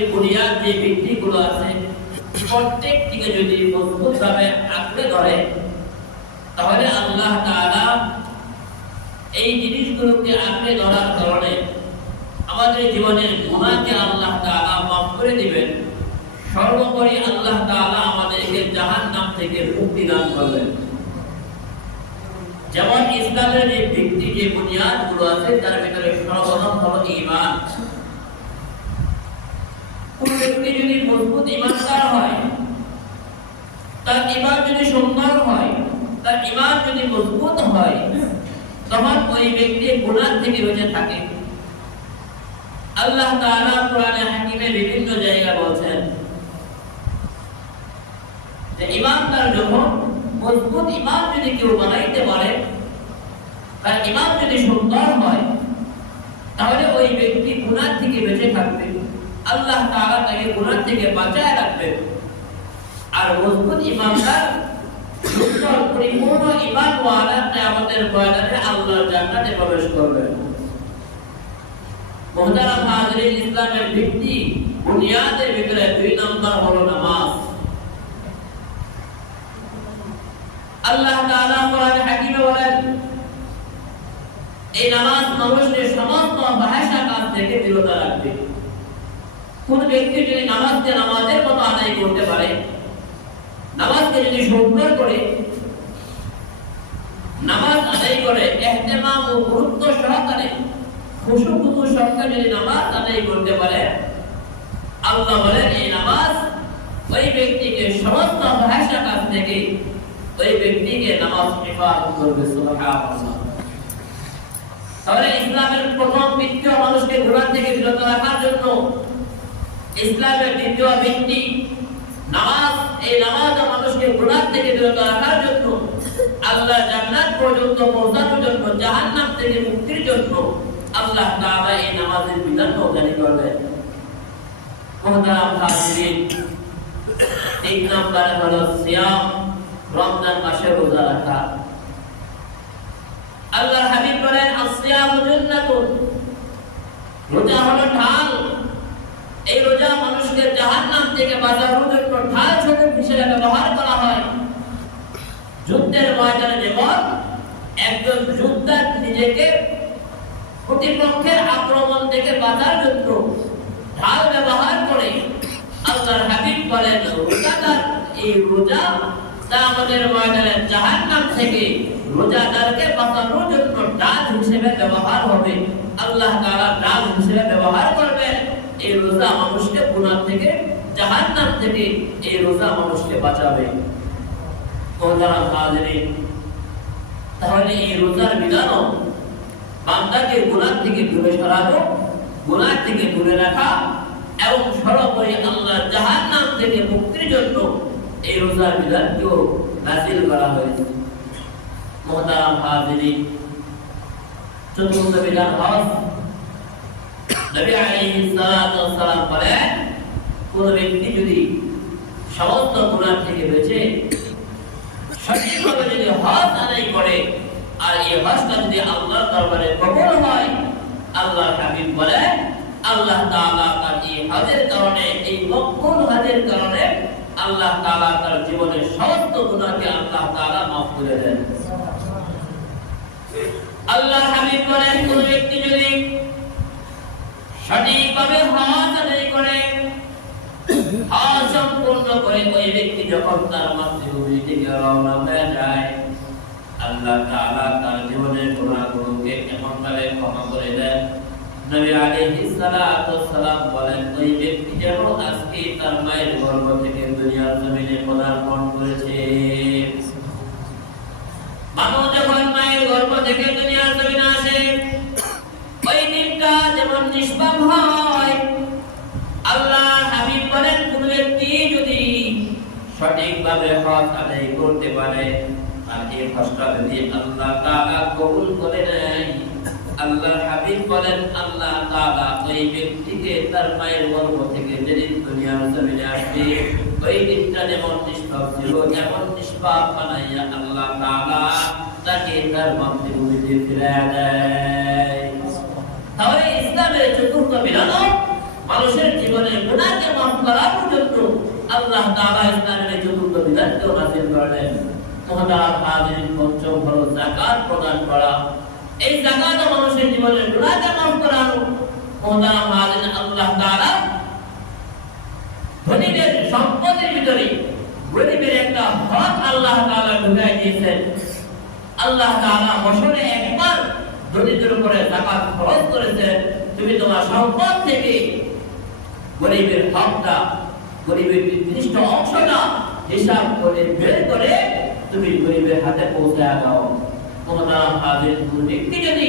যে বুনিয়াদ যে ভিত্তিগুলো আছে প্রত্যেকটিকে যদি মজবুতভাবে আঁকড়ে ধরে তাহলে আল্লাহ তাআলা এই জিনিসগুলোকে আঁকড়ে ধরার কারণে আমাদের জীবনের গুনাহকে আল্লাহ তাআলা মাফ করে দিবেন। সর্বোপরি আল্লাহ তাআলা আমাদেরকে জাহান্নাম থেকে মুক্তি দান করবেন। যেমন ইসলামের যে ভিত্তি যে বুনিয়াদগুলো আছে তার ভিতরে সর্বপ্রথম হলো ঈমান। কোন ব্যক্তি যদি মজবুত ঈমানদার হয়, তার ঈমান যদি সুন্দর হয়, তার ঈমান যদি মজবুত হয়, তখন ওই ব্যক্তি গুনাহ থেকে বেঁচে থাকে। আল্লাহ তাআলা কোরআনে হাকিমে বিভিন্ন জায়গায় বলেছেন যে ঈমানদার যখন মজবুত ঈমান যদি কেউ বানাইতে পারে, তার ঈমান যদি সুন্দর হয়, তাহলে ওই ব্যক্তি গুনাহ থেকে বেঁচে থাকবে। আল্লাহ তাআলা তাকে গুনাহ থেকে বাঁচায় রাখবেন। আর মজবুত ঈমানদার সুন্দর পরিপূর্ণ ঈমানওয়ালা কিয়ামতের ময়দানে আল্লাহর জান্নাতে প্রবেশ করবে। মুহতারাম হাজিরিন, ইসলামের ভিত্তি বুনিয়াদের ভিতরে 2 নম্বর হলো নামাজ। আল্লাহ তাআলা কোরআনে হাকিমে বলেন এই নামাজ মানুষকে সমস্ত ফাহিশা কাজ থেকে বিরত রাখবে। কোন ব্যক্তি যদি নামাজের মতো আদায় করতে পারে, নামাজকে যদি সুন্দর করে নামাজ আদায় করে ইহতিমাম ও গুরুত্ব সহকারে খুশু-খুশু সহকারে যদি নামাজ আদায় করতে পারে, আল্লাহ বলেন এই নামাজ ওই ব্যক্তিকে সমস্ত ফাহিশা কাজ থেকে ওই ব্যক্তিকে নামাজ হেফাজত করবে। সুবহানাল্লাহ। তাহলে ইসলামের প্রথম ভিত্তি মানুষকে গুনাহ থেকে বিরত রাখার জন্য ইসলামের দ্বিতীয় ভিত্তি নামাজ। এই নামাজ মানুষকে গুনাহ থেকে বিরত রাখার জন্য, আল্লাহ জান্নাত পর্যন্ত পৌঁছানোর জন্য, জাহান্নাম থেকে মুক্তির জন্য আল্লাহ তাআলা এই নামাজের বিধান জারি করলেন। মুহতারাম হাজিরিন, 3 নম্বরে হলো সিয়াম, রমজান মাসে রোজা রাখা। আল্লাহর হাবিব বলেন আসিয়ামু জান্নাতুন, রোজা হলো ঢাল। এই রোজা মানুষকে জাহান্নাম থেকে বাঁচানোর জন্য ঢাল স্বরূপ হিসেবে ব্যবহার করা হয়। যুদ্ধের ময়দানে যেমন একজন যোদ্ধা নিজেকে প্রতিপক্ষের আক্রমণ থেকে বাঁচার জন্য ঢাল ব্যবহার করে, আল্লাহর হাবিব বলেন রোজাদার এই রোজা কিয়ামতের ময়দানে জাহান্নাম থেকে রোজাদারকে বাঁচানোর জন্য ঢাল হিসেবে ব্যবহার হবে। আল্লাহ তাআলা ঢাল হিসেবে ব্যবহার করবেন। এই রোজা মানুষকে গুনাহ থেকে, জাহান্নাম থেকে এই রোজা মানুষকে বাঁচাবে। মুহতারাম হাজিরিন, তাহলে এই রোজার বিধানও বান্দাকে গুনাহ থেকে দূরে সরানো, গুনাহ থেকে দূরে রাখা এবং সর্বোপরি আল্লাহ জাহান্নাম থেকে মুক্তির জন্য এই রোজার বিধানকেও নাযিল করা হয়েছে। মুহতারাম হাজিরিন, চতুর্থ বিধান হজ। নবী আলাইহিস সালাতু ওয়াস সালাম বলেন কোন ব্যক্তি যদি সমস্ত গুনাহ থেকে বেঁচে সঠিকভাবে যদি হজ আদায় করে, আর এই হজটা যদি আল্লাহর দরবারে কবুল হয়, আল্লাহর হাবিব বলেন আল্লাহ তাআলা তার এই হজের কারণে, এই মকবুল হজের কারণে আল্লাহ তাআলা তার জীবনের সমস্ত গুনাহকে আল্লাহ তাআলা মাফ করে দেন। আল্লাহর হাবিব বলেন কোন ব্যক্তি যদি সঠিকভাবে হজ আদায় করে, হজ সম্পূর্ণ করে ওই ব্যক্তি যখন তার মাতৃভূমি থেকে রওনা হয়ে যায়, আল্লাহ তাআলা তার জীবনের গুনাহগুলোকে এমনভাবে ক্ষমা করে দেন। নবী আলাইহিস সালাতু ওয়াস সালাম বলেন ওই ব্যক্তি যেন আজকে তার মায়ের গর্ভ থেকে দুনিয়ার জমিনে পদার্পণ করেছে। মানুষ যখন মায়ের গর্ভ থেকে দুনিয়ার জমিনে আসে, ওই দিনটা যেমন নিষ্পাপ হয়, আল্লাহ হাবিব বলেন কোন ব্যক্তি যদি সঠিকভাবে হজ আদায় করতে পারে, আর এই হজটা যদি আল্লাহ তাআলা কবুল করে নেয়, আল্লাহর হাবিব বলেন আল্লাহ তাআলা ওই ব্যক্তিকে তার মায়ের গর্ভ থেকে যেদিন দুনিয়ার জমিনে আসবে, ওই দিনটা যেমন নিষ্পাপ ছিল এমন নিষ্পাপ বানাইয়া আল্লাহ তাআলা তাকে তার মাতৃভূমিতে ফিরিয়ে দেয়। তাহলে ইসলামের চতুর্থ বিধান মানুষের জীবনের গুনাহ আল্লাহ তাআলা ইসলামের চতুর্থ বিধানকে নাযিল করলেন। মুহতারাম হাজিরিন, পঞ্চম হলো যাকাত প্রদান করা। এই যাকাত মানুষের জীবনের গুনাহকে মাফ করানো। মুহতারাম হাজিরিন, আল্লাহ তাআলা ধনীদের সম্পদের ভিতরে গরিবের একটা হক আল্লাহ তাআলা ঢুকাই দিয়েছেন। আল্লাহ তাআলা বছরে একবার ধনীদের উপরে যাকাত খরচ করেছেন। তুমি তোমার সম্পদ থেকে গরিবের হকটা, গরিবের নির্দিষ্ট অংশটা হিসাব করে বের করে তুমি গরিবের হাতে পৌঁছায় দাও। মুহতারাম হাজিরিন, ব্যক্তি যদি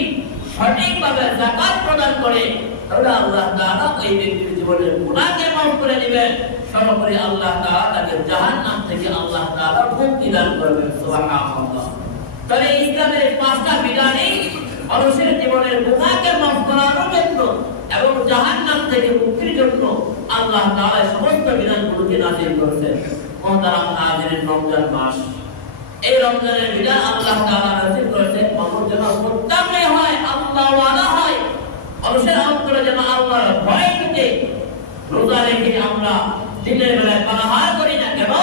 সঠিকভাবে যাকাত প্রদান করে তাহলে আল্লাহ তাআলা ওই ব্যক্তির জীবনের গুনাহকে মাফ করে দিবেন। সর্বোপরি আল্লাহ তাআলা তাকে জাহান্নাম থেকে আল্লাহ তাআলা মুক্তি দান করবেন। সুবহানাল্লাহ। তাহলে ইসলামের পাঁচটা বিধানই মানুষের জীবনের গুনাহকে মাফ করার জন্য এবং জাহান্নাম থেকে মুক্তির জন্য আল্লাহ তাআলা সমস্ত বিধানগুলোকে নাযিল করেছেন। মুহতারাম হাজিরিন, রমজান মাস, এই রমজানের বিধান আল্লাহ তাআলা নাযিল করেছেন মানুষ যেন মুত্তাকি হয়, আল্লাহওয়ালা হয়, মানুষের অন্তরে যেন আল্লাহর ভয় ঢুকে। রোজা রেখে আমরা দিনের বেলায় পানাহার করি না কেন?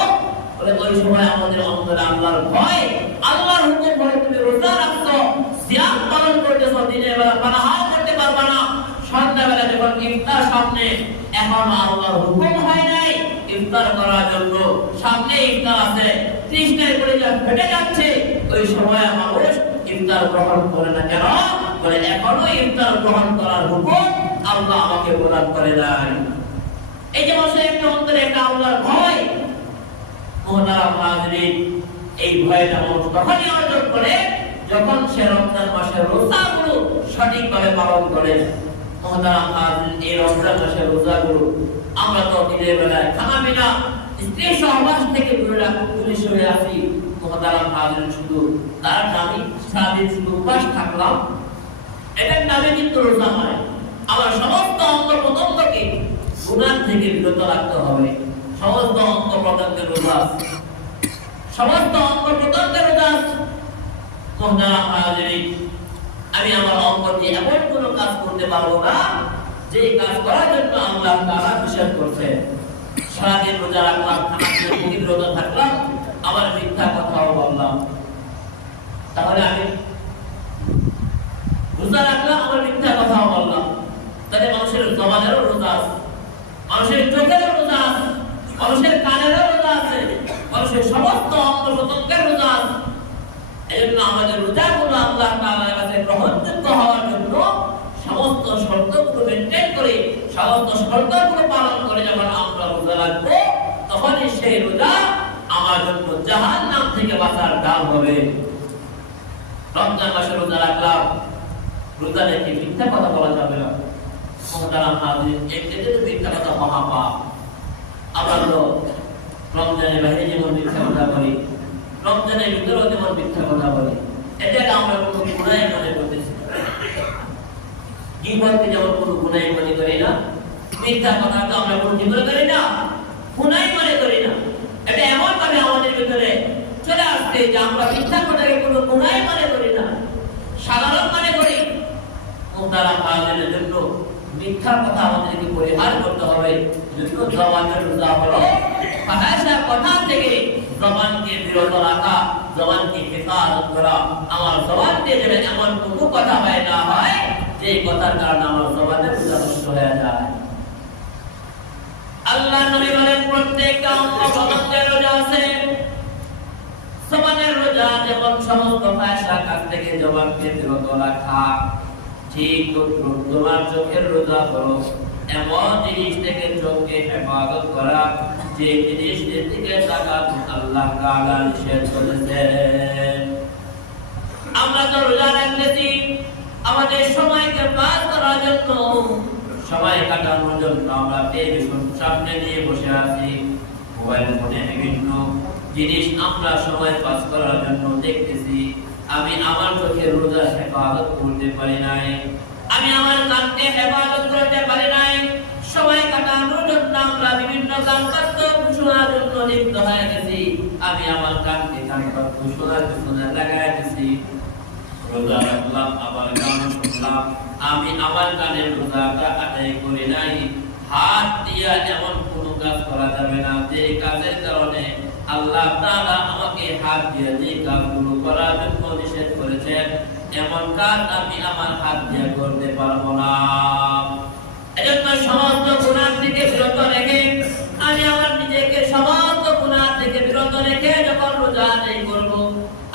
বলে ওই সময় আমাদের অন্তরে আল্লাহর ভয়, আল্লাহর হুকুম বলে তুমি রোজা রাখছো, সিয়াম পালন করতেছো, দিনের বেলা পানাহার করতে পারবা না। সন্ধ্যাবেলা যখন ইফতার সামনে, এখন আল্লাহর হুকুম হয় নাই ইফতার করার জন্য, সামনে ইফতার আছে, তৃষ্ণায় কলিজা ফেটে যাচ্ছে, ওই সময় মানুষ ইফতার গ্রহণ করে না কেন? বলে এখনো ইফতার গ্রহণ করার হুকুম আল্লাহ আমাকে প্রদান করে দেয়। এই যে মানুষের একটা অন্তরে একটা আল্লাহর ভয়। মুহতারাম হাজিরিন, এই ভয়টা মানুষ তখনই অর্জন করে যখন সে রমজান মাসের রোজাগুলো সঠিকভাবে পালন করে। মুহতারাম হাজিরিন, এই রমজান মাসের রোজাগুলো আমরা তো দিনের বেলায় খানা পিনা, স্ত্রী সহবাস থেকে দূরে সরে আসি। মুহতারাম হাজিরিন, শুধু তার নামে সারাদিন শুধু উপবাস থাকলাম, এটার নামে কিন্তু রোজা নয়। আমার সমস্ত অঙ্গ প্রত্যঙ্গকে গুনাহ থেকে বিরত রাখতে হবে। সমস্ত অঙ্গ প্রত্যঙ্গের রোজা, সমস্ত অঙ্গ প্রত্যঙ্গের রোজা। মুহতারাম হাজিরিন, আমি আমার অঙ্গ দিয়ে এমন কোনো কাজ করতে পারবো না যে কাজ করার জন্য আল্লাহ তাআলা নিষেধ করেছেন। সারাদিন রোজা রাখলাম, খানা খেয়ে রোজা থাকলাম, আবার মিথ্যা কথাও বললাম, তাহলে আমি রোজা রাখলাম, আবার মিথ্যা কথাও বললাম, তাহলে মানুষের জবানেরও রোজা আছে, মানুষের চোখেরও রোজা আছে, মানুষের কানেরও রোজা আছে, মানুষের সমস্ত অঙ্গ প্রত্যঙ্গের রোজা আছে। এজন্য আমাদের রোজাগুলো আল্লাহ তাআলার কাছে গ্রহণযোগ্য হওয়ার জন্য সমস্ত শর্তগুলো মেনটেন করে, সমস্ত শর্তগুলো পালন করে যখন আমরা রোজা রাখবো, তখনই সেই রোজা আমার জন্য জাহান্নাম থেকে বাঁচার ডাল হবে। রমজান মাসে রোজা রাখলাম, রোজা রেখে মিথ্যা কথা বলা যাবে না। মুহতারাম হাজিরিন, এতে তো মিথ্যা কথা মহাপাপ। আমরা তো রমজানের বাইরে যেমন মিথ্যা কথা বলি, রমজানের ভিতরেও যেমন মিথ্যা কথা বলি, এটাকে আমরা কোনো গুনাহ মনে করতেছি। গীবতকে যেমন কোনো গুনাহ মনে করি না, মিথ্যা কথা তো আমরা কোনো জীবনে করি না, গুনাহ মনে করি না। এটা এমন ভাবে আমাদের ভিতরে চলে আসছে যে আমরা মিথ্যা কথাকে কোনো গুনাহ মনে করি না, সাধারণ মনে করি। মুহতারাম হাজিরিনের জন্য মিথ্যা কথা আমাদেরকে পরিহার করতে হবে। যদিও জবানের রোজা হলো ফাহিশা কথা থেকে জবানকে বিরত রাখা, জবানকে হেফাজত করা। আমার জবানকে যেন এমন কোনো কথা হয় না হয় যে কথার কারণে আমার জবানের রোজা নষ্ট হয়ে যায়। আল্লাহ নবী বলেন, প্রত্যেকটা অঙ্গ প্রত্যঙ্গের রোজা আছে। জবানের রোজা যেমন সমস্ত ফাহিশা কাজ থেকে জবানকে বিরত রাখা, ঠিক তোমার চোখের রোজা হলো এমন জিনিস থেকে চোখকে হেফাজত করা যে জিনিসের দিকে তাকান আল্লাহ তাআলা নিষেধ করেছেন। আমরা তো রোজা রাখতেছি আমাদের সময়কে পাস করার জন্য, সময় কাটানোর জন্য আমরা টেলিভিশন সামনে নিয়ে বসে আছি, মোবাইল ফোনে বিভিন্ন জিনিস আমরা সময় পাস করার জন্য দেখতেছি। আমি আমার চোখের রোজা হেফাজত করতে পারি নাই, আমি আমার কানকে হেফাজত করতে পারি নাই। সময় কাটানোর জন্য আমরা বিভিন্ন কাম কাজ শোনার জন্য লিপ্ত হয়ে গেছি, আমি আমার কানকে কান শোনার জন্য লাগাই দিছি। রোজা রাখলাম, আবার গান শুনলাম, আমি আমার কানের রোজাটা আদায় করি নাই। হাত দিয়া এমন কোনো কাজ করা যাবে না, যে কাজের কারণে আল্লাহ তাআলা আমাকে হাত দিয়ে যে কাজগুলো করার জন্য নিষেধ করেছেন, এমন কাজ আমি আমার হাত দিয়ে করতে পারবো না। এজন্য সমস্ত গুনাহ থেকে বিরত রেখে আমি আমার নিজেকে সমস্ত গুনাহ থেকে বিরত রেখে যখন রোজা আদায় করব,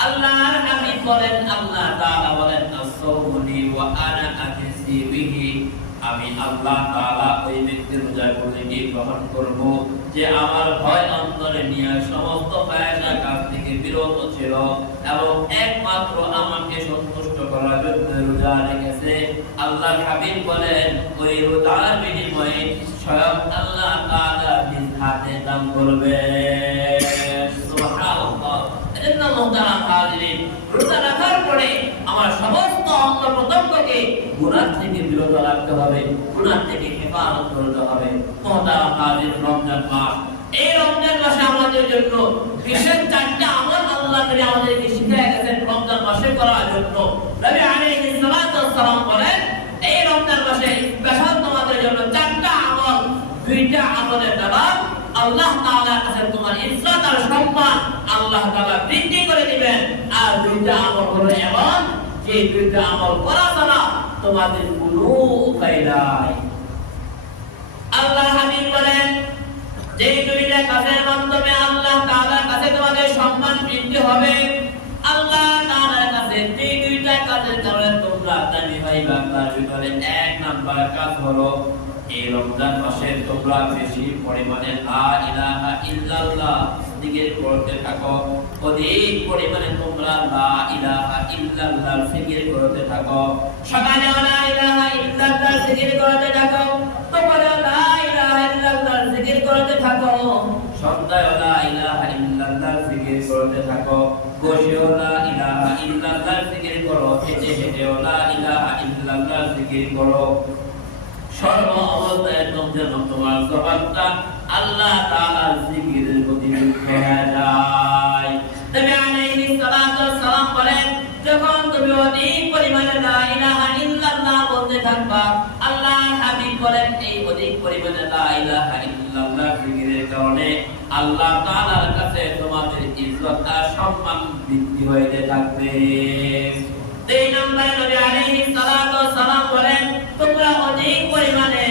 আল্লাহর হাবিব বলেন, আল্লাহ তাআলা বলেন, আস-সাওমুনি ওয়া আনা আজজি বিহি, আমি আল্লাহ তাআলা ওই ব্যক্তির রোজাগুলোকে গ্রহণ করব যে আমার ভয় অন্তরে নিয়ে সমস্ত ফায়সা কাজ থেকে বিরত ছিল এবং একমাত্র আমাকে সন্তুষ্ট করার জন্য রোজা রেখেছে। আল্লাহর হাবিব বলেন, ওই রোজার বিনিময়ে স্বয়ং আল্লাহ তাআলা নিজ হাতে দান করবে। সুবহানাল্লাহ। এজন্য মুহতারাম হাজিরিন, রোজা রাখার পরে আমার সমস্ত অঙ্গ প্রত্যঙ্গকে গুনাহ থেকে বিরত রাখতে হবে, গুনাহ থেকে হেফাজত করতে হবে। মুহতারাম হাজিরিন, রমজান মাস, এই রমজান মাসে আমাদের জন্য বিশেষ চারটি আমল আল্লাহ তাআলা আমাদেরকে শিখিয়ে গেছেন রমজান মাসে করার জন্য। নবী আলাইহিস সালাতু ওয়াস সালাম বলেন, এই রমজান মাসে স্পেশাল তোমাদের জন্য চারটি আমল, দুইটা আমলের দ্বারা আল্লাহ তাআলার কাছে তোমার ইজ্জত আর সম্মান আল্লাহ তাআলা বৃদ্ধি করে দিবেন। আর দুইটা আমল হলো এমন যে দুইটা আমল করা ছাড়া তোমাদের কোনো উপায় নাই। আল্লাহর হাবিব বলেন, যে দুইটা কাজের মাধ্যমে আল্লাহ তাআলার কাছে তোমাদের সম্মান বৃদ্ধি হবে, আল্লাহ তাআলার কাছে যে দুইটা কাজের কারণে তোমরা দামি হইবা, তার ভিতরে এক নাম্বার কাজ হলো এই রমজান মাসে তোমরা বেশি পরিমাণে লা ইলাহা ইল্লাল্লাহ জিকির করতে থাকো, অধিক পরিমাণে তোমরা লা ইলাহা ইল্লাল্লাহ জিকির করতে থাকো। সকালে লা ইলাহা ইল্লাল্লাহ জিকির করতে থাকো, দুপুরে লা ইলাহা ইল্লাল্লাহ জিকির করতে থাকো, সন্ধ্যায় লা ইলাহা ইল্লাল্লাহ জিকির করতে থাকো, বসেও লা ইলাহা ইল্লাল্লাহ জিকির করো, হেঁটে হেঁটেও লা ইলাহা ইল্লাল্লাহ জিকির করো। সর্ব অবস্থায় তোমার জবানটা আল্লাহ তাআলার জিকিরের প্রতি মুক্ত হয়ে যায়। নবী আলাইহিস সালাতু ওয়াস সালাম বলেন, যখন তুমি অধিক পরিমাণে লা ইলাহা ইল্লাল্লাহ বলতে থাকবা, আল্লাহর হাবিব বলেন, এই অধিক পরিমাণে লা ইলাহা ইল্লাল্লাহ জিকিরের কারণে আল্লাহ তাআলার কাছে তোমাদের ইজ্জত আর সম্মান বৃদ্ধি হইতে থাকবে। এই নম্বরে নবী আলাইহিস সালাতু ওয়াস সালাম বলেন, তোমরা অধিক পরিমাণে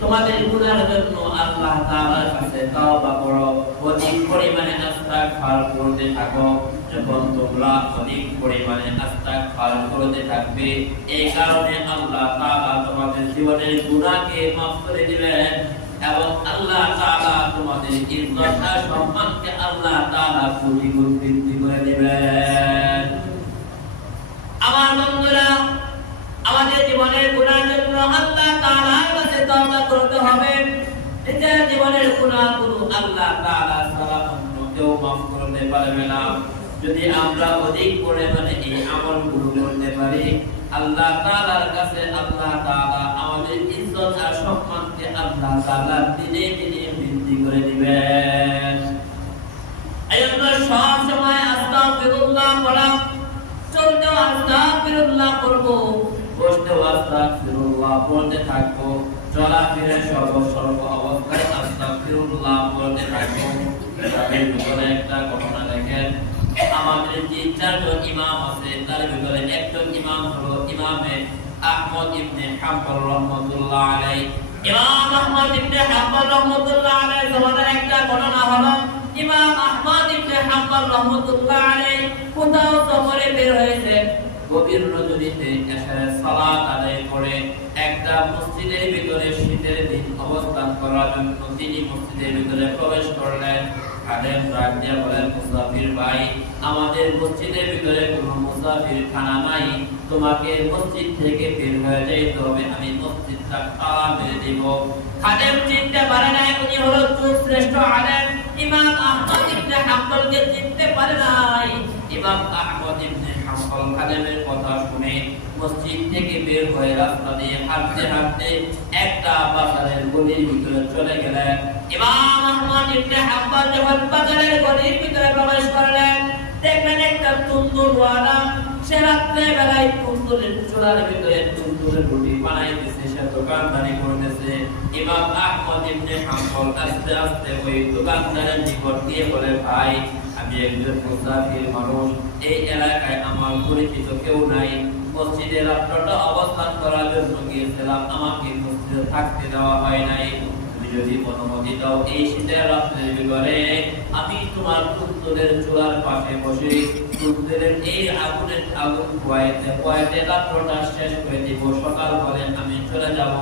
তোমাদের গুনাহের জন্য আল্লাহ তাআলার কাছে তওবা করো, অধিক পরিমাণে ইস্তিগফার করতে থাকো। যখন তোমরা অধিক পরিমাণে ইস্তিগফার করতে থাকবে, এই কারণে আল্লাহ তাআলা তোমাদের জীবনের গুনাহকে মাফ করে দিবেন এবং আল্লাহ তাআলা তোমাদের ইজ্জত আর সম্মানকে আল্লাহ তাআলা কোটি গুণ বৃদ্ধি করে দিবেন। আমার বন্ধুরা, আমাদের জীবনের গুনাহের জন্য আল্লাহ তাআলার কাছে তওবা করতে হবে। এটা জীবনের গুনাহগুলো আল্লাহ তাআলা ছাড়া অন্য কেউ মাফ করতে পারবে না। যদি আমরা অধিক পরিমাণে এই আমলগুলো করতে পারি, আল্লাহ তাআলার কাছে আল্লাহ তাআলা আমাদের ইজ্জত আর সম্মানকে আল্লাহ তাআলা দিনে দিনে বৃদ্ধি করে দিবেন। এজন্য সব সময় আস্তাগফিরুল্লাহ পড়া, চলতেও আস্তাগফিরুল্লাহ করব, বসতেও আস্তাগফিরুল্লাহ পড়তে থাকবো, চলাফেরা সর্ব অবস্থায় আস্তাগফিরুল্লাহ পড়তে থাকবো। তাদের ভিতরে একটা ঘটনা দেখেন, আমাদের যে চারজন ইমাম আছে তার ভিতরে একজন ইমাম হলো ইমামে আহমদ ইবনে হাম্বল রাহমাতুল্লাহ আলাইহি। ইমাম আহমদ ইবনে হাম্বল রাহমাতুল্লাহ আলাইহি আমাদের একটা ঘটনা হলো, ইমাম আহমদ ইবনে হাম্বল রাহমাতুল্লাহ আলাইহি কোথাও সফরে বের হয়েছে, গভীর রজনীতে এশারের সালাত আদায় করে একটা মসজিদের ভিতরে শীতের দিন অবস্থান করার জন্য তিনি মসজিদের ভিতরে প্রবেশ করলেন। খাদেম ডাক দিয়ে বলেন, মুসাফির ভাই, আমাদের মসজিদের ভিতরে কোনো মুসাফির খানা নাই, তোমাকে মসজিদ থেকে বের হয়ে যেতে হবে, আমি মসজিদটা তালা মেরে দেব। খাদেম চিনতে পারে নাই উনি হলো শ্রেষ্ঠ আলেম ইমাম আহমদ ইবনে হাম্বলকে চিনতে পারে নাই। ইমাম আহমদ ইবনে হাম্বল খাদেমের কথা শুনে মসজিদ থেকে বের হয়ে রাস্তা দিয়ে হাঁটতে হাঁটতে একটা বাজারের গলির ভিতরে চলে গেলেন। ইমাম আহমদ ইবনে হাম্বল যখন বাজারের গলির ভিতরে প্রবেশ করলেন, দেখলেন একটা তন্দুরওয়ালা, সে রাত্রে বেলায় তন্দুরের চুলার ভিতরে তন্দুরের রুটি বানাইতেছে, সে দোকানদারি করতেছে। ইমাম আহমদ ইবনে হাম্বল আস্তে আস্তে ওই দোকানদারের নিকট গিয়ে বলে, ভাই আমি একজন মুসাফির মানুষ, এই এলাকায় আমার পরিচিত কেউ নাই, মসজিদে রাত্রটা অবস্থান করার জন্য গিয়েছিলাম, আমাকে মসজিদে থাকতে দেওয়া হয় নাই, তুমি যদি অনুমতি দাও এই শীতের রাত্রের ভিতরে আমি তোমার তুত্তরের চূড়ার পাশে বসে তুত্তরের এই আগুন পোয়াইতে রাত্রটা শেষ করে দিব, সকাল হলে আমি চলে যাব।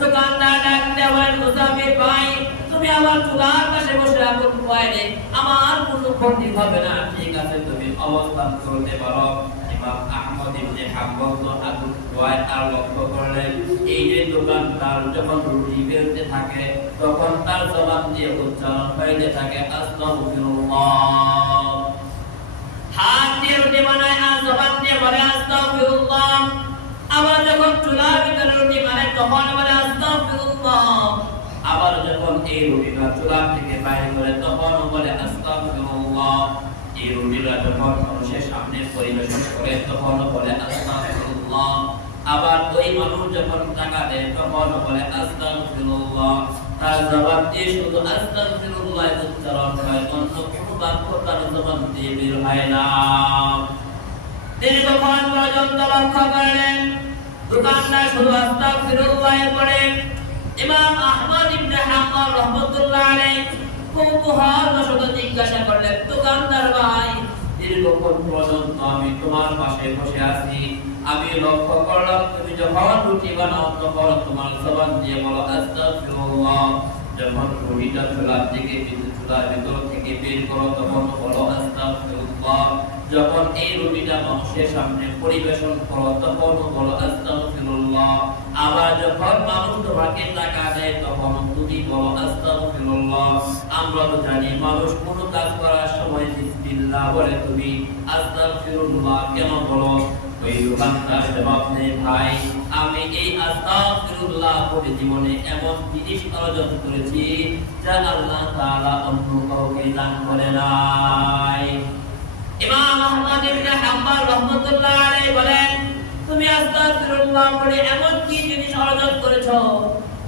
দোকানদার ডাক দেওয়ার মুসাফির ভাই, তুমি আমার চুলার পাশে বসে আগুন পোয়াইলে আমার কোনো ক্ষতি হবে না, ঠিক আছে তুমি অবস্থান করতে পারো। ইমাম আহমদ ইবনে হাম্বল তো আগুন পোয়ায় আর লক্ষ্য করলেন এই যে দোকানদার যখন রুটি বেলতে থাকে তখন তার জবান দিয়ে উচ্চারণ হইতে থাকে আস্তাগফিরুল্লাহ। হাত দিয়ে রুটি বানায় আর জবান দিয়ে বলে আস্তাগফিরুল্লাহ। আবার যখন চুলার ভিতরে রুটি বানায় তখন বলে আস্তাগফিরুল্লাহ। আবার যখন এই রুটিটা চুলা থেকে বাইরে করে তখন বলে আস্তাগফিরুল্লাহ। এই রুটিটা যখন মানুষের সামনে পরিবেশন করে তখন বলে আস্তাগফিরুল্লাহ। আবার ওই মানুষ যখন টাকা দেয় তখন বলে আস্তাগফিরুল্লাহ। তার জবান দিয়ে শুধু আস্তাগফিরুল্লাহ উচ্চারণ হয়, অন্য কোনো বাক্য তার জবান দিয়ে বের হয় না। দীর্ঘক্ষণ পর্যন্ত লক্ষ্য করলেন দোকানদার শুধু আস্তাগফিরুল্লাহ পড়ে। ইমাম আহমদ ইবনে হাম্বল রাহমাতুল্লাহ আলাইহি কৌতূহলবশত জিজ্ঞাসা করলেন, দোকানদার ভাই, দীর্ঘক্ষণ পর্যন্ত আমি তোমার পাশে বসে আছি, আমি লক্ষ্য করলাম তুমি যখন রুটি বানাও তখন তোমার জবান দিয়ে বলো আস্তাগফিরুল্লাহ, যখন রুটিটা চুলার ভিতর থেকে বের করো তখন বলো আস্তাগফিরুল্লাহ, যখন এই রুটিটা মানুষের সামনে পরিবেশন করো তখন বলো আস্তাগফিরুল্লাহ, আবার যখন মানুষ তোমাকে টাকা দেয় তখন তুমি বলো আস্তাগফিরুল্লাহ। আমরা তো জানি মানুষ কোনো কাজ করার সময় বিসমিল্লাহ বলে, তুমি আস্তাগফিরুল্লাহ কেন বলো? ওই দোকানদার জবাব দেয়, ভাই আমি এই আস্তাগফিরুল্লাহ বলে জীবনে এমন জিনিস অর্জন করেছি যা আল্লাহ তাআলা অন্য কাউকে দান করে নাই। ইমাম আহমদ ইবনে হাম্বল রাহমাতুল্লাহ আলাইহি বলেন, তুমি আস্তাগফিরুল্লাহ বলে এমন কি জিনিস অর্জন করেছো?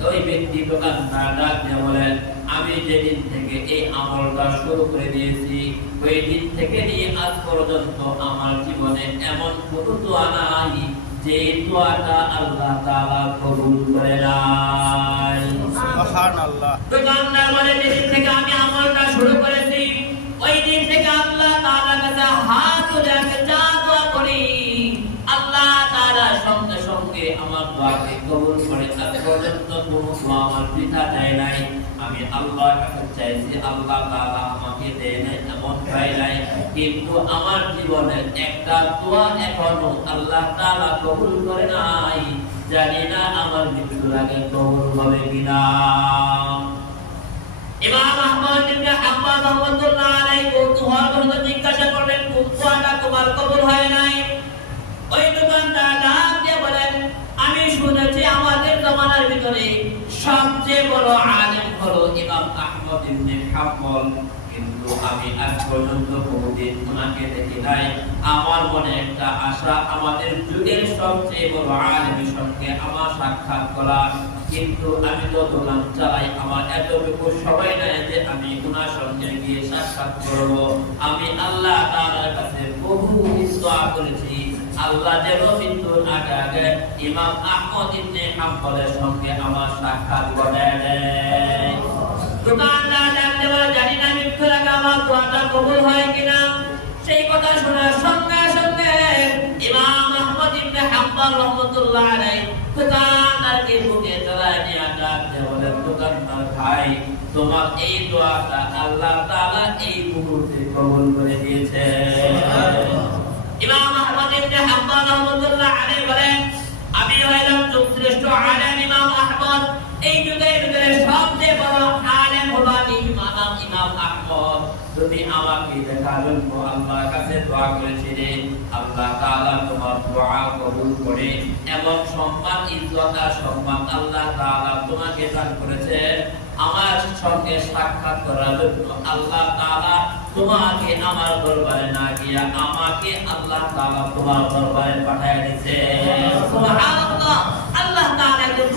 ওই ব্যক্তি দোকানদার ডাক দিয়ে বলেন, আমি যেদিন থেকে এই আমলটা শুরু করে দিয়েছি ওই দিন থেকে নিয়ে আজ পর্যন্ত আমার জীবনে এমন কোনো দোয়া নাই যে দোয়াটা আল্লাহ তাআলা কবুল করে নাই। সুবহানাল্লাহ। দোকানদার বলে, যেদিন থেকে আমি আমলটা শুরু করেছি ওই দিন থেকে আল্লাহ তাআলার কাছে হাত তুলে আমি যা দোয়া করি আল্লাহ তাআলা সঙ্গে সঙ্গে আমার দোয়াকে কবুল করে। আজ পর্যন্ত কোনো দোয়া আমার বৃথা যায় নাই। আমি আল্লাহর কাছে চাইছি, আল্লাহ তাআলা আমাকে দেয় নাই এমন হয় নাই, কিন্তু আমার জীবনের একটা দোয়া এখনো আল্লাহ তাআলা কবুল করে নাই। জানি না আমার মৃত্যুর আগে কবুল হবে কিনা। ইমাম আহমদ ইবনে হাম্বল রাহমাতুল্লাহ আলাইহি কৌতূহলবশত জিজ্ঞাসা করলেন, কোন দোয়াটা তোমার কবুল হয় নাই? ওই দোকানদার ডাক দিয়ে বলেন, আমি শুনেছি আমাদের জমানার ভিতরে সবচেয়ে বড় আলেম হলো ইমাম আহমদ ইবনে হাম্বল, কিন্তু আমি আজ পর্যন্ত কোনোদিন ওনাকে দেখি নাই। আমার মনে একটা আশা আমাদের যুগের সবচেয়ে বড় আলেমের সঙ্গে আমার সাক্ষাৎ করা, কিন্তু আমি তো দোকান চালাই, আমার এতটুকু সময় নাই যে আমি ওনার সঙ্গে গিয়ে সাক্ষাৎ করব। আমি আল্লাহ তাআলার কাছে বহু দোয়া করেছি, আল্লাহ যেন মৃত্যুর আগে ইমাম আহমদ ইবনে হাম্বলের সঙ্গে আমার সাক্ষাৎ ঘটায় দেয়। দোকানদার ডাকতে বলে, জানি না মৃত্যুর আগে আমার দোয়াটা কবুল হয় কিনা। সেই কথা শোনার সঙ্গে সঙ্গে ইমাম আহমদ ইবনে হাম্বল রাহমাতুল্লাহ আলাইহি দোকানদারকে বুকে জড়ায় নিয়ে ডাকতে বলে, দোকানদার ভাই, তোমার এই দোয়াটা আল্লাহ তাআলা এই মুহূর্তে কবুল করে দিয়েছে। ইমাম আহমদ ইবনে হাম্বল রাহমাতুল্লাহ আলাইহি বলেন, আমি হইলাম যুগশ্রেষ্ঠ আলেম ইমাম আহমদ। এই যুগের ভিতরে সবচেয়ে বড় আলেম হলো ইমাম আহমদ। তুমি আমাকে দেখার জন্য আল্লাহর কাছে দোয়া করেছিলে, আল্লাহ তাআলা তোমার দোয়া কবুল করে এবং সম্মান ইজ্জত আর সম্মান আল্লাহ তাআলা তোমাকে দান করেছে। আমার সঙ্গে সাক্ষাৎ করার জন্য আল্লাহ তাআলা তোমাকে আমার দরবারে না গিয়া আমাকে আল্লাহ তাআলা তোমার দরবারে পাঠিয়ে দিয়েছে। সুবহানাল্লাহ। আল্লাহ তাআলা একজন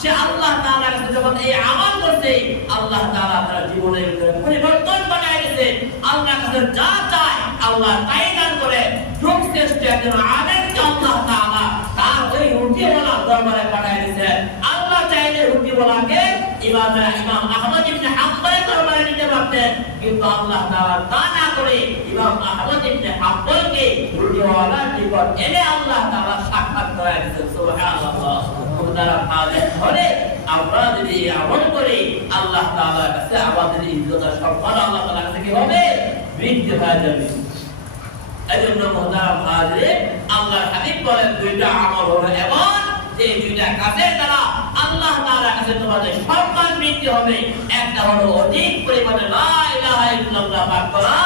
সে আল্লাহ তাআলার কাছে যখন এই আমল করছে আল্লাহ তাআলা তার জীবনের ভিতরে পরিবর্তন বানায় দিয়েছে। আল্লাহর কাছে যা চায় আল্লাহ তাই দান করে। যুগ শ্রেষ্ঠ একজন আলেমকে আল্লাহ তাআলা তার ওই রুটিওয়ালা দরবারে পাঠায় দিয়েছে। আল্লাহ চাইলে রুটিওয়ালাকে ইমাম আহমদ ইবনে হাম্বলের দরবারে নিতে পারতেন, কিন্তু আল্লাহ তাআলা তা না করে ইমাম আহমদ ইবনে হাম্বলকে রুটিওয়ালার নিকট এনে আল্লাহ তাআলা সাক্ষাৎ করায় দিয়েছেন। সুবহানাল্লাহ। খুদার হাজির হলে আমরা যদি আমল করি আল্লাহ তাআলার কাছে আমাদের ইজ্জত আর সম্মান আল্লাহ তাআলার কাছে কি হবে? বৃদ্ধি হয়ে যাবে। এজন্য মুহতারাম হাজির, আল্লাহর হাবিব বলেন দুইটা আমল হলো এমন যে দুইটা কাজের দ্বারা আল্লাহ তাআলার কাছে তোমাদের সম্মান বৃদ্ধি হবে। একটা হলো অধিক পরিমাণে লা ইলাহা ইল্লাল্লাহ পাঠ করা,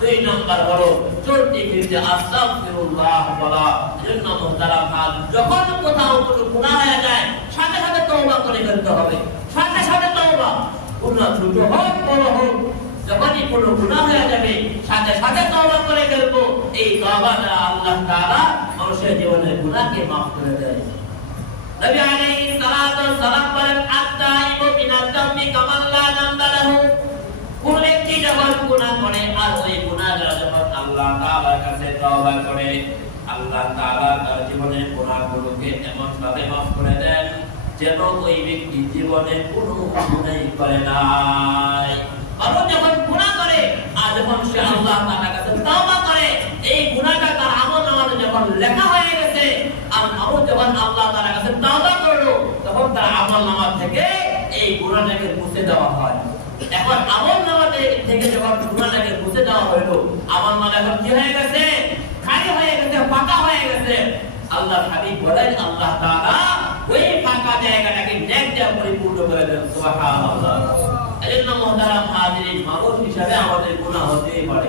দুই নম্বর হলো চলতি ফিরতে আস্তাগফিরুল্লাহ বলা। এজন্য মুহতারাম হাজির, যখন কোথাও কোনো গুনাহ হয়ে যায় সাথে সাথে তওবা করে ফেলতে হবে। সাথে সাথে তওবা, গুনাহ ছোট হোক বড় হোক, যখনই কোনো গুনাহ হয়ে যাবে সাথে সাথে তওবা করে ফেলবো। এই তওবা দ্বারা আল্লাহ তাআলা মানুষের জীবনের গুনাহকে মাফ করে দেয়। নবী আলাইহিস সালাতু ওয়াস সালাম বলেন আত-তাইবু মিনাদ যামবি কামান লা যামবা লাহু। কোন ব্যক্তি যখন গুনাহ করে আর ওই গুনাহগার যখন আল্লাহ তাআলার কাছে তওবা করে, আল্লাহ তাআলা তার জীবনের গুনাহগুলোকে এমন ভাবে মাফ করে দেন যেন ওই ব্যক্তি জীবনে কোনো গুনাহই করে নাই। মানুষ যখন গুনাহ করে আর যখন সে আল্লাহ তাআলার কাছে তওবা করে, এই গুনাহটা তার আমলনামায় যখন লেখা হয়ে গেছে, আর মানুষ যখন আল্লাহ তাআলার কাছে তওবা করলো তখন তার আমলনামা থেকে এই গুনাহটাকে মুছে দেওয়া হয়। এখন আমলনামা থেকে যখন গুনাহটাকে মুছে দেওয়া হলো, আমলনামা এখন কি হয়ে গেছে? খালি হয়ে গেছে, ফাঁকা হয়ে গেছে। আল্লাহর হাবিব বলেন আল্লাহ তাআলা ওই ফাঁকা জায়গাটাকে নেক দিয়ে পরিপূর্ণ করে দেন। সুবহানাল্লাহ। এজন্য মুহতারাম হাজিরিন, মানুষ হিসেবে আমাদের গুনাহ হতেই পারে,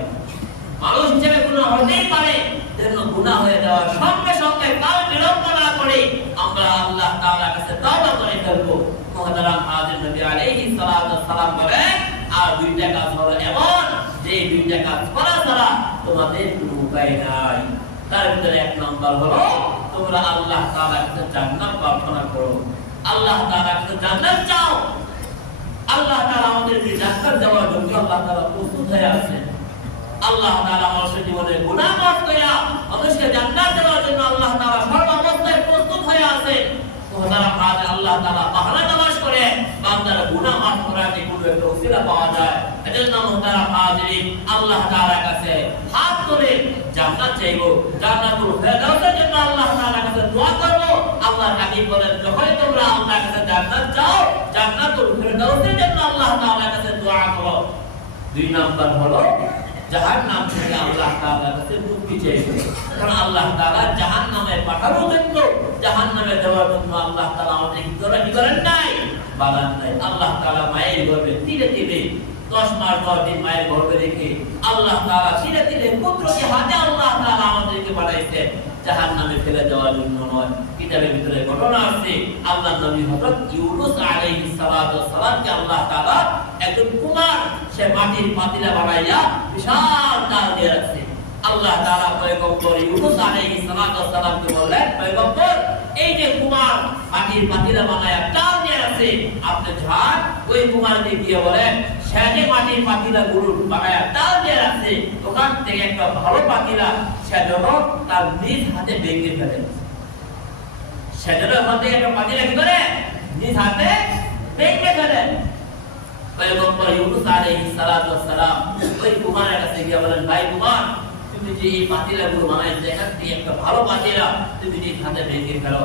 মানুষ হিসেবে গুনাহ হতেই পারে। এজন্য গুনাহ হয়ে যাওয়ার সঙ্গে সঙ্গে কাল বিলম্ব না করে আমরা আল্লাহ তাআলার কাছে তওবা করে ফেলবো। মুহতারাম হাজির, নবী আলাইহিস সালাতু ওয়াস সালাম বলেন আর দুইটা কাজ হলো এমন যে দুইটা কাজ করা ছাড়া তোমাদের কোনো উপায় নাই। তার ভিতরে এক নম্বর হলো তোমরা আল্লাহ তাআলার কাছে জান্নাত প্রার্থনা করো, আল্লাহ তাআলার কাছে জান্নাত চাও। আল্লাহ তাআলা আমাদেরকে জান্নাত দেওয়ার জন্য আল্লাহ তাআলা প্রস্তুত হয়ে আছেন। আল্লাহ তাআলা মানুষের জীবনে গুনাহ মাফ করে মানুষকে জান্নাত দেওয়ার জন্য আল্লাহ তাআলা সর্বাবস্থায় প্রস্তুত হয়ে আছেন। মুহতারাম হাজির, আল্লাহ তাআলা পাহারা নামাজ করে বান্দার গুনাহ মাফ করার যে কোনো একটা ওসিলা পাওয়া যায়। এজন্য মুহতারাম হাজিরিন, আল্লাহ তাআলার কাছে হাত তুলে জান্নাত চাইবো, জান্নাতুল ফেরদাউসের জন্য আল্লাহ তাআলার কাছে দোয়া করব। আল্লাহর হাবিব বলেন যখন তোমরা আল্লাহর কাছে জান্নাত চাও, জান্নাতুল ফেরদাউসের জন্য আল্লাহ তাআলার কাছে দোয়া করো। দুই নাম্বার হলো জাহান্নাম থেকে আল্লাহ তাআলার কাছে মুক্তি চাইবে। কারণ আল্লাহ তাআলা জাহান্নামে পাঠানোর জন্য, জাহান্নামে দেওয়ার জন্য আল্লাহ তাআলা আমাদের কি করেন নাই? বাগান নাই। আল্লাহ তাআলা মায়ের গর্ভে ধীরে ধীরে 10 মাস 10 দিন মায়ের গর্ভে রেখে আল্লাহ তাআলা ধীরে ধীরে পুত্রকে হাতে আল্লাহ তাআলা আমাদেরকে বানাইছেন জাহান্নামে ফেলে দেওয়ার জন্য নয়। কিতাবের ভিতরে ঘটনা আছে, আল্লাহর নবী হযরত ইউনূস আলাইহিস সালাতু ওয়াস সালামকে আল্লাহ তাআলা একজন কুমার, সে মাটির পাতিলা বানাইয়া বিশাল জাল দিয়ে রাখছে। আল্লাহ তাআলা পয়গম্বর ইউনূস আলাইহিস সালাতু ওয়াস সালামকে বললেন, পয়গম্বর এই যে কুমার মাটির পাতিলা বানাইয়া জাল দিয়ে রাখছে, আপনি যান ওই কুমারকে গিয়ে বলেন সে যে মাটির পাতিলা গুলো বানাইয়া জাল দিয়ে রাখছে ওখান থেকে একটা ভালো পাতিলা সে যেন তার নিজ হাতে ভেঙে ফেলে। সে যেন ওখান থেকে একটা পাতিলা কি করে নিজ হাতে ভেঙে ফেলে। পয়গম্বর ইউনূস আলাইহিস সালাতু ওয়াস সালাম ওই কুমারের কাছে গিয়ে বলেন, ভাই কুমার, তুমি যে এই পাতিলাগুলো বানাইছো এখান থেকে একটা ভালো পাতিলা তুমি নিজ হাতে ভেঙে ফেলো।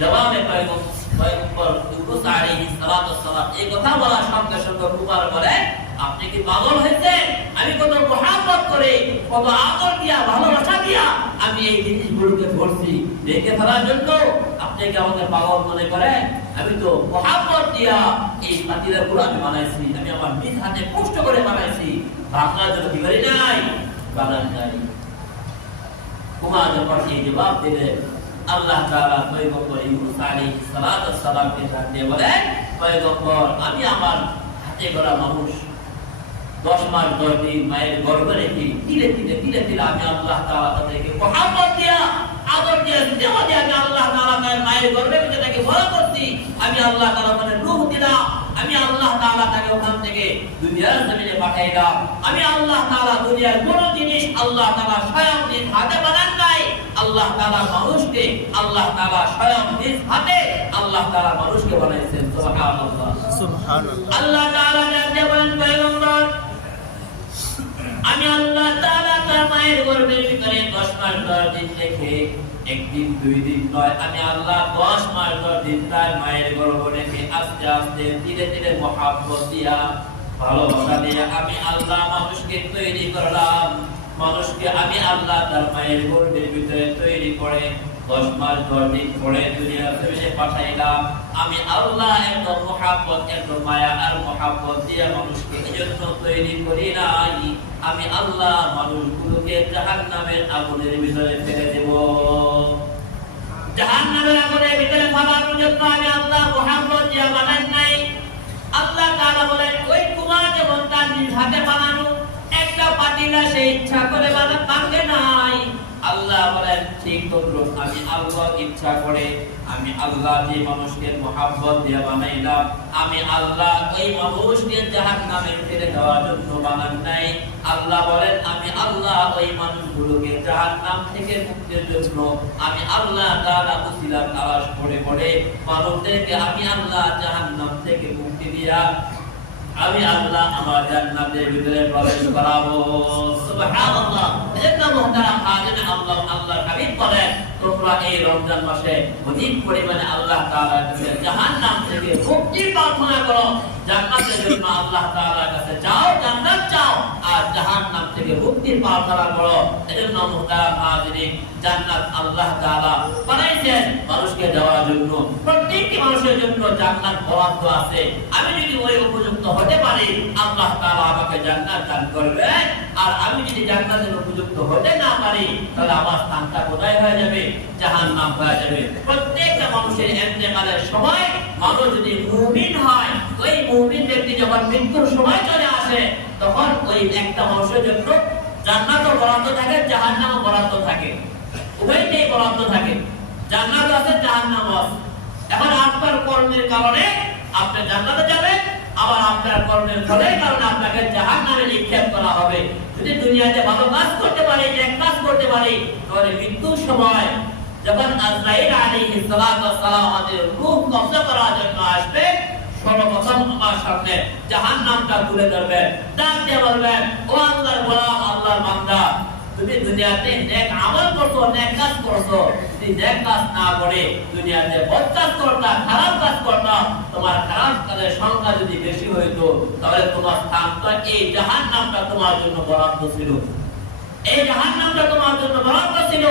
জবাবে পয়গম্বর ইউনূস আলাইহিস সালাতু ওয়াস সালাম এই কথা বলার সঙ্গে সঙ্গে কুমার বলে, আপনি কি পাগল হয়েছেন? আমি কত মহব্বত করে, কত আদর দিয়া, ভালোবাসা দিয়া আমি এই জিনিসগুলোকে ধরছি ভেঙে ফেলার জন্য, আপনি কি আমাকে পাগল মনে করেন? আমি তো মহব্বত দিয়া এই পাতিলাগুলো আমি বানাইছি, আমি আমার নিজ হাতে কষ্ট করে বানাইছি, ভাঙার জন্য কি করি নাই? বানান নাই। কুমার যখন এই জবাব দিলেন, আল্লাহ তাআলা পয়গম্বর ইউনূস আলাইহিস সালাতু ওয়াস সালামকে ডাক দিয়ে বলেন, পয়গম্বর আমি আমার হাতে গড়া মানুষ, 10 মাস 10 দিন মায়ের গর্ভে রেখে ধীরে ধীরে আমি আল্লাহ তাআলা তাদেরকে মোহাম্মত দিয়া আদর দিয়া দেওয়া দিয়া আমি আল্লাহ তাআলা তার মায়ের গর্ভে রেখে তাকে বড় করছি। আমি আল্লাহ তাআলা মানে রূহ দিলাম। আমি আল্লাহ তাআলা তাকে ওখান থেকে দুনিয়ার জমিনে পাঠাইলাম। আমি আল্লাহ তাআলা দুনিয়ার কোন জিনিস আল্লাহ তাআলা স্বয়ং নিজ হাতে বানান নাই। আল্লাহ তাআলা মানুষকে আল্লাহ তাআলা স্বয়ং নিজ হাতে আল্লাহ তাআলা মানুষকে বানাইছেন। সুবহানাল্লাহ সুবহানাল্লাহ। আল্লাহ তাআলা জানতে বলেন পয়গম্বর আমি আল্লাহ তাআলা তার মায়ের গর্ভের ভিতরে 10 মাস 10 দিন রেখে একদিন 2 দিন নয় আমি আল্লাহ 10 মাস 10 দিন তার মায়ের গর্ভে রেখে আস্তে আস্তে ধীরে ধীরে মহব্বত দিয়া ভালোবাসা দিয়ে আমি আল্লাহ মানুষকে তৈরি করলাম। মানুষকে আমি আল্লাহ তার মায়ের গর্ভের ভিতরে তৈরি করে 10 মাস 10 দিন পরে দুনিয়ার জমিনে পাঠাইলাম। আমি আল্লাহ এত মহব্বত এত মায়া আর মহব্বত দিয়ে মানুষকে এজন্য তৈরি করি নাই আমি আল্লাহ মানুষগুলোকে জাহান্নামের আগুনের ভিতরে ফেলে দেব। জাহান্নামের আগুনের ভিতরে ফেলানোর জন্য আমি আল্লাহ মহব্বত দিয়ে বানাই নাই। আল্লাহ তাআলা বলেন ওই কুমার যেমন তার নিজ হাতে বানানো একটা পাতিলা সে ইচ্ছা করে বানাতে নাই। আল্লাহ বলেন ঠিক তদ্রুপ আমি আল্লাহ ইচ্ছা করে আমি আল্লাহ যে মানুষকে মহব্বত দিয়ে বানাইলাম আমি আল্লাহ ওই মানুষকে জাহান্নামে ফেলে দেওয়ার জন্য বানান নাই। আল্লাহ বলেন আমি আল্লাহ ওই মানুষগুলোকে জাহান্নাম থেকে মুক্তির জন্য আমি আল্লাহ তাআলা উসিলা তালাশ করে করে মানুষদেরকে আমি আল্লাহ জাহান্নাম থেকে মুক্তি দিয়া আমি আল্লাহ আমার জান্নাতের ভিতরে প্রবেশ করাবো। সুবহানাল্লাহ। এটা মুহতারাম হাজির আল্লাহর হাবিব বলেন তোমরা এই রমজান মাসে অধিক পরিমাণে আল্লাহ তাআলার কাছে জাহান্নাম থেকে মুক্তি প্রার্থনা করো। জান্নাতের জন্য আল্লাহ তাআলার কাছে যাও, জান্নাত চাও আর জাহান্নাম থেকে মুক্তি প্রার্থনা করো। এজন্য মুহতারাম হাজির জান্নাত আল্লাহ তাআলা বানাইছেন মানুষকে দেওয়ার জন্য। প্রত্যেকটি মানুষের জন্য জান্নাত বরাদ্দ আছে। আমি যদি ওই উপযুক্ত হতে পারি আল্লাহ তাআলা আমাকে জান্নাত দান করবেন। আর আমি যদি জান্নাতের উপযুক্ত হতে না পারি তাহলে আমার স্থানটা কোথায় হয়ে যাবে? জাহান্নাম হয়ে যাবে। প্রত্যেকটা মানুষের ইন্তেকালের সময় মানুষ যদি মুমিন হয় ওই মুমিন ব্যক্তি যখন মৃত্যুর সময় চলে আসে তখন ওই একটা মানুষের জন্য জান্নাতও বরাদ্দ থাকে জাহান্নামও বরাদ্দ থাকে। উভয়টাই বরাদ্দ থাকে। জান্নাত আছে জাহান্নাম আছে। এখন আপনার কর্মের কারণে আপনি জান্নাতে যাবেন আবার আপনার কর্মের ফলের কারণে আপনাকে জাহান্নামে নিক্ষেপ করা হবে। যদি দুনিয়াতে ভালো কাজ করতে পারি নেক কাজ করতে পারি তাহলে মৃত্যুর সময় যখন আজরাইল আলাইহিস সালাতু ওয়াস সালাম আমাদের রূহ কবজা করার জন্য আসবে সর্বপ্রথম আমার সামনে জাহান্নামটা তুলে ধরবেন, ডাক দিয়ে বলবেন ও আল্লাহর গোলাম আল্লাহর বান্দা তুমি দুনিয়াতে নেক আমল করছো নেক কাজ করছো যদি নেক কাজ না করে দুনিয়াতে বদ কাজ করতা খারাপ কাজ করতা তোমার খারাপ কাজের সংখ্যা যদি বেশি হইতো তাহলে তোমার স্থানটা এই জাহান্নামটা তোমার জন্য বরাদ্দ ছিল। এই জাহান্নামটা তোমার জন্য বরাদ্দ ছিল।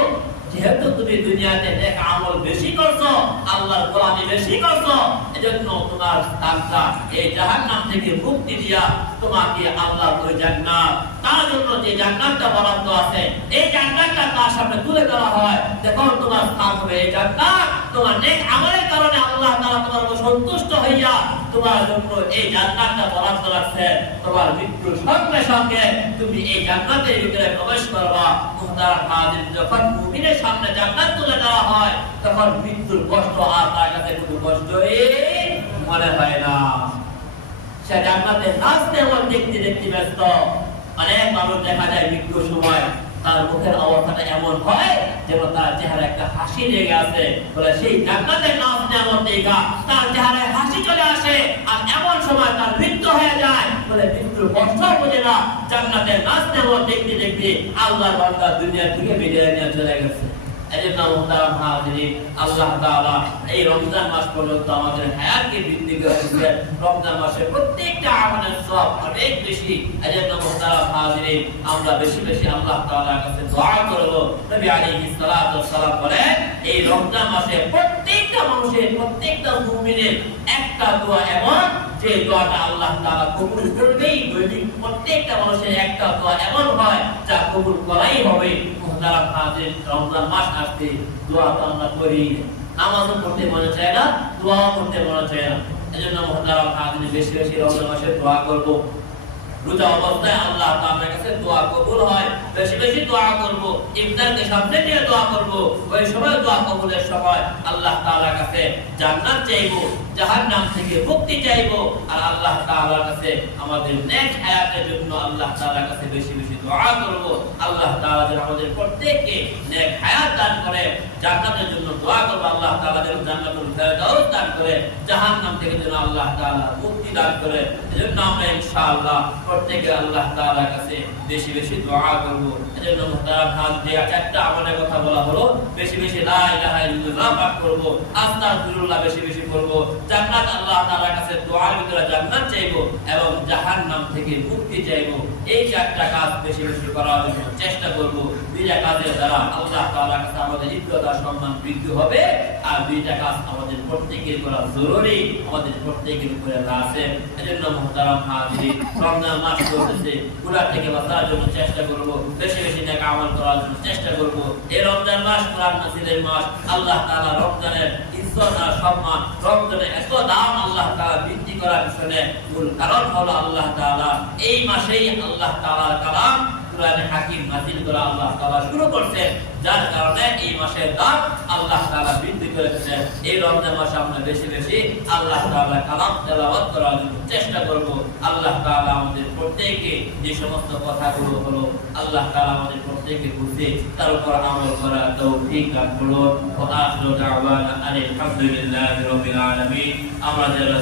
যেহেতু তুমি দুনিয়াতে নেক আমল বেশি করছো আল্লাহর গোলামি বেশি করছো এজন্য তোমার স্থানটা এই জাহান্নাম থেকে মুক্তি দিয়া তোমাকে আল্লাহর ওই জান্নাত তার জন্য যে জান্নাতটা বরাদ্দ আছে এই জান্নাতটা তার সামনে তুলে দেওয়া হয়। দেখো তোমার স্থান হবে এই জান্নাত। তোমার নেক আমলের কারণে আল্লাহ তাআলা তোমার উপর সন্তুষ্ট হইয়া তোমার জন্য এই জান্নাতটা বরাদ্দ রাখছেন। তোমার মৃত্যুর সঙ্গে সঙ্গে তুমি এই জান্নাতের ভিতরে প্রবেশ করবা। মুহতারাম হাজির যখন মুমিনের সামনে জান্নাত তুলে দেওয়া হয় তখন মৃত্যুর কষ্ট আর তার কাছে কোনো কষ্টই মনে হয় না। সে জান্নাতে নাচতে এবং দেখতে দেখতে ব্যস্ত। অনেক মানুষ দেখা যায় মৃত্যুর সময় তার মুখের অবস্থাটা এমন হয় যেন তার চেহারা একটা হাসি লেগে আছে বলে সেই জান্নাতে নাচতে এমন দেখা তার চেহারায় হাসি চলে আসে আর এমন সময় তার মৃত্যু হয়ে যায় বলে মৃত্যুর কষ্ট বোঝে না। জান্নাতে নাচতে এবং দেখতে দেখতে আল্লাহর বান্দা দুনিয়া থেকে বিদায় নিয়ে চলে গেছে। এজন্য মুহতারাম হাজিরিন আল্লাহ তাআলা এই রমজান মাস পর্যন্ত আমাদের হায়াতকে বৃদ্ধি করেছেন। রমজান মাসে প্রত্যেকটা আমলের সওয়াব অনেক বেশি। এজন্য মুহতারাম হাজিরিন আমরা বেশি বেশি আল্লাহ তাআলার কাছে দোয়া করব। নবী আলাইহিস সালাতু ওয়াস সালাম বলেন এই রমজান মাসে প্রত্যেকটা মানুষের প্রত্যেকটা মুমিনের একটা দোয়া এমন যে দোয়াটা আল্লাহ তাআলা কবুল করবেই। দৈনিক প্রত্যেকটা মানুষের একটা দোয়া এমন হয় যা কবুল করাই হবে। মুহতারাম হাজির রমজান মাস আসছে দোয়া তো আমরা করি নামাজও পড়তে মনে চায় না দোয়াও করতে মনে চায় না। এজন্য মুহতারাম হাজির বেশি বেশি রমজান মাসে দোয়া করব। রোজা অবস্থায় আল্লাহ তাআলার কাছে দোয়া কবুল হয়। বেশি বেশি দোয়া করব, ইফতারকে সামনে নিয়ে দোয়া করব। ওই সময় দোয়া কবুলের সময় আল্লাহ তাআলার কাছে জান্নাত চাইবো, জাহান্নাম থেকে মুক্তি চাইবো, আর আল্লাহ তাআলার কাছে আমাদের নেক হায়াতের জন্য আল্লাহ তাআলার কাছে বেশি বেশি দোয়া করব। আল্লাহ তাআলা যেন আমাদের প্রত্যেককে নেক হায়াত দান করে, জান্নাতের জন্য দোয়া করব। আল্লাহ তাআলা যেন জান্নাতুল ফেরদাউস দান করে, জাহান্নাম থেকে যেন আল্লাহ তাআলা মুক্তি দান করে। এজন্য আমরা ইনশাআল্লাহ প্রত্যেকে আল্লাহ তাআলার কাছে বেশি বেশি দোয়া করব। এজন্য মুহতারাম হাজির, একটা আমাদের কথা বলা হলো, বেশি বেশি লা ইলাহা ইল্লাল্লাহ পাঠ করব, আস্তাগফিরুল্লাহ বেশি বেশি করব, জান্নাত আল্লাহ তাআলার কাছে দোয়ার ভিতরে জান্নাত চাইবো এবং জাহান্নাম থেকে মুক্তি চাইবো। এই চারটা কাজ বেশি বেশি করার জন্য চেষ্টা করব। দুইটা কাজের দ্বারা আল্লাহ তাআলার কাছে আমাদের ইজ্জত আর সম্মান বৃদ্ধি হবে, আর দুইটা কাজ আমাদের প্রত্যেকের করা জরুরি, আমাদের প্রত্যেকের উপরে আছে। এজন্য মুহতারাম হাজির, রমজান মাস চলতেছে, গুনাহ থেকে বাঁচার জন্য চেষ্টা করব, বেশি বেশি নেক আমল করার জন্য চেষ্টা করব। এই রমজান মাস কোরআন নাযিলের মাস। আল্লাহ তাআলা রমজানের ইজ্জত আর সম্মান, রমজানের এত দাম আল্লাহ তাআলা বৃদ্ধি করার পিছনে মূল কারণ হলো আল্লাহ তাআলা এই মাসেই আল্লাহ তাআলার কালাম কুরআনে হাকিম নাযিল করা আল্লাহ তাআলা শুরু করছেন, যার কারণে এই মাসের দাম আল্লাহ তাআলা বৃদ্ধি করেছেন। এই রমজান মাসে আমরা বেশি বেশি আল্লাহ তাআলার কালাম তেলাওয়াত করার জন্য চেষ্টা করব। আল্লাহ তাআলা আমাদের প্রত্যেককে যে সমস্ত কথাগুলো হলো আল্লাহ তাআলা আমাদের প্রত্যেককে বুঝে তার উপর আমল করার তৌফিক দান করুন। ওয়া আখিরু দাওয়ানা আলহামদুলিল্লাহি রাব্বিল আলামিন। আমরা যারা